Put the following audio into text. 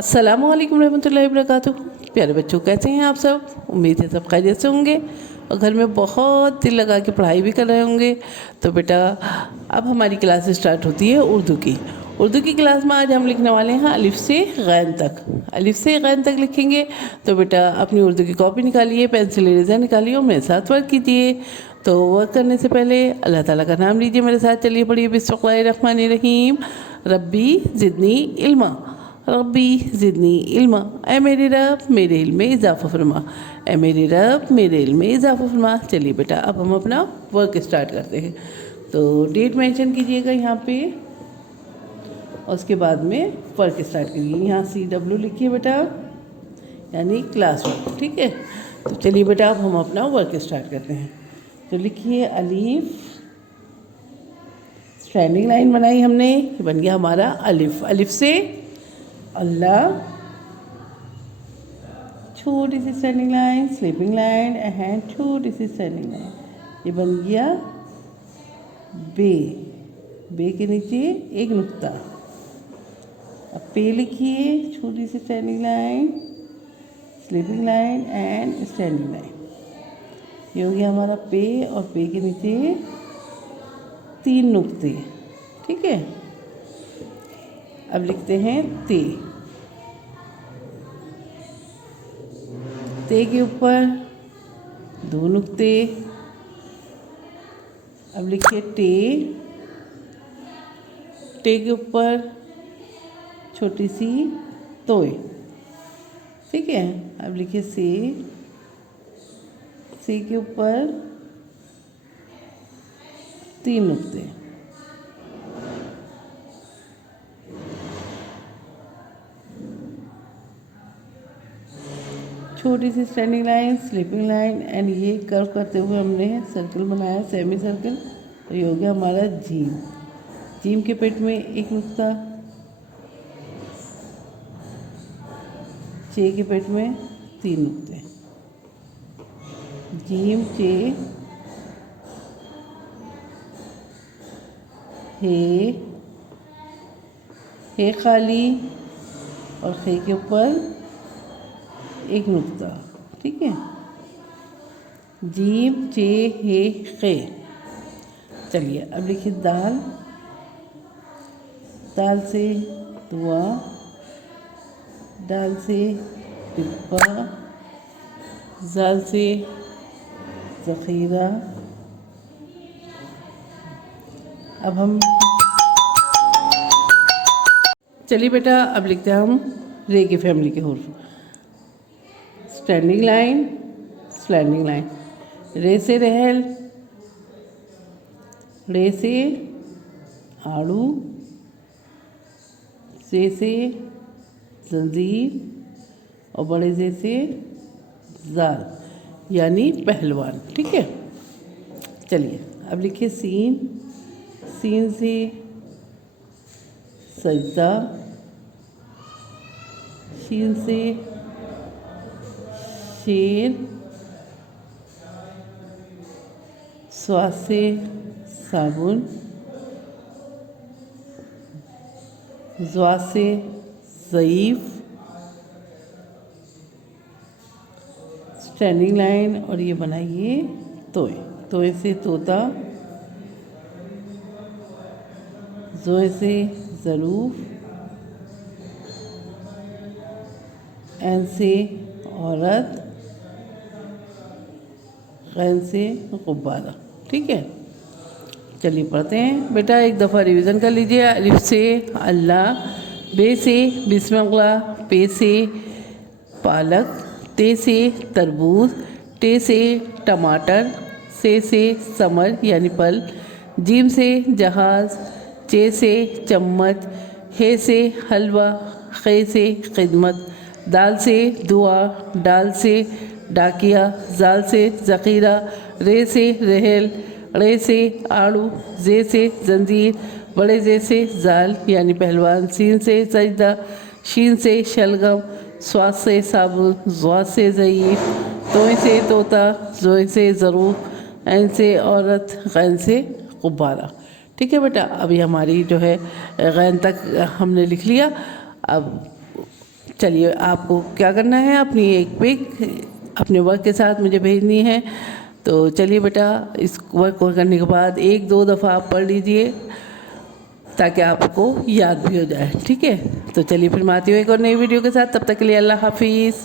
अस्सलामुअलैकुम रहमतुल्लाहि वबरकातुहू। प्यारे बच्चों, कैसे हैं आप सब? उम्मीद है सब खैरियत से होंगे और घर में बहुत दिल लगा के पढ़ाई भी कर रहे होंगे। तो बेटा, अब हमारी क्लास स्टार्ट होती है उर्दू की। उर्दू की क्लास में आज हम लिखने वाले हैं अलिफ से गैन तक। अलिफ से गैन तक लिखेंगे। तो बेटा अपनी उर्दू की कॉपी निकालिए, पेंसिल इरेज़र निकालिए और मेरे साथ वर्क कीजिए। तो वर्क करने से पहले अल्लाह ताला का नाम लीजिए मेरे साथ। चलिए पढ़िए, बिस्मिल्लाहिर्रहमानिर्रहीम। रब्बी ज़िदनी इल्मा, रब्बी ज़िदनी इल्मा। ऐ मेरे रब, मेरे इल्म में इजाफ़ा फरमा। ऐ मेरे रब, मेरे इल्म में इजाफ़ा फरमा। चलिए बेटा, अब हम अपना वर्क स्टार्ट करते हैं। तो डेट मेंशन कीजिएगा यहाँ पे और उसके बाद में वर्क स्टार्ट करिए। यहाँ CW लिखिए बेटा, यानी क्लास वर्क। ठीक है, तो चलिए बेटा अब हम अपना वर्क स्टार्ट करते हैं। तो लिखिए अलिफ, स्टैंडिंग लाइन बनाई हमने, ये बन गया हमारा अलिफ। अलिफ से अल्लाह, छोटी सी standing line, sleeping line and छोटी सी स्टैंडिंग लाइन, ये बन गया बे। बे के नीचे एक नुक्ता। अब पे लिखिए, छोटी सी standing line, sleeping line and standing line, ये हो गया हमारा पे। और पे के नीचे 3 नुक्ते। ठीक है, अब लिखते हैं ते। ते के ऊपर 2 नुक्ते। अब लिखिए टे। टे के ऊपर छोटी सी तोय। ठीक है, अब लिखिए से। से के ऊपर 3 नुक्ते। छोटी सी standing line, sleeping line and ये कर्व करते हुए हमने सर्कल बनाया, सेमी सर्कल। तो ये हो गया हमारा जीम। जीम के पेट में एक नुक्ता, चे के पेट में 3 नुक्ते। जीम चे हे खाली और खे के ऊपर एक नुक्ता। ठीक है, जीम चे हे खे। चलिए अब लिखिए दाल। दाल से दुआ, दाल से डिब्बा, जाल से ज़ख़ीरा। अब हम चलिए बेटा, अब लिखते हैं हम रे की फैमिली के हुर्फ। Standing line, slanting line. रे से रहल, रे से आड़ू, से जंजीर और बड़े से जाल, यानी पहलवान। ठीक है, चलिए अब लिखिए सीन। सीन से सजदा, शीन से शेर, स्वाद से साबुन, ज़्वाद से ज़ईफ़। स्टैंडिंग लाइन और ये बनाइए तोय। तोय से तोता, ज़ोए से ज़रूफ, ऐन से औरत, गैन से गुब्बारा। ठीक है, चलिए पढ़ते हैं बेटा, एक दफ़ा रिवीज़न कर लीजिए। अलिफ से अल्लाह, बे से बिस्मिल्लाह, पे से पालक, ते से तरबूज, टे से टमाटर, से समर यानी फल, जीम से जहाज़, चे से चम्मच, हे से हलवा, खे से खिदमत, दाल से दुआ, डाल से डाकिया, जाल से ज़ख़ीरा, रे से रहल, रे से आड़ू, जे से जंजीर, बड़े जे से जाल यानी पहलवान, सीन से सजदा, शीन से शलगम, स्वाद से साबुन, ज़्वाद से ज़ईफ़, तोय से तोता, ज़ोए से ज़रूफ, ऐन से औरत, गैन से गुब्बारा। ठीक है बेटा, अभी हमारी जो है गैन तक हमने लिख लिया। अब चलिए, आपको क्या करना है, अपनी एक पिक अपने वर्क के साथ मुझे भेजनी है। तो चलिए बेटा, इस वर्क को करने के बाद 1-2 दफ़ा आप पढ़ लीजिए ताकि आपको याद भी हो जाए, ठीक है। तो चलिए फिर मैं आती हूँ एक और नई वीडियो के साथ, तब तक के लिए अल्लाह हाफिज़।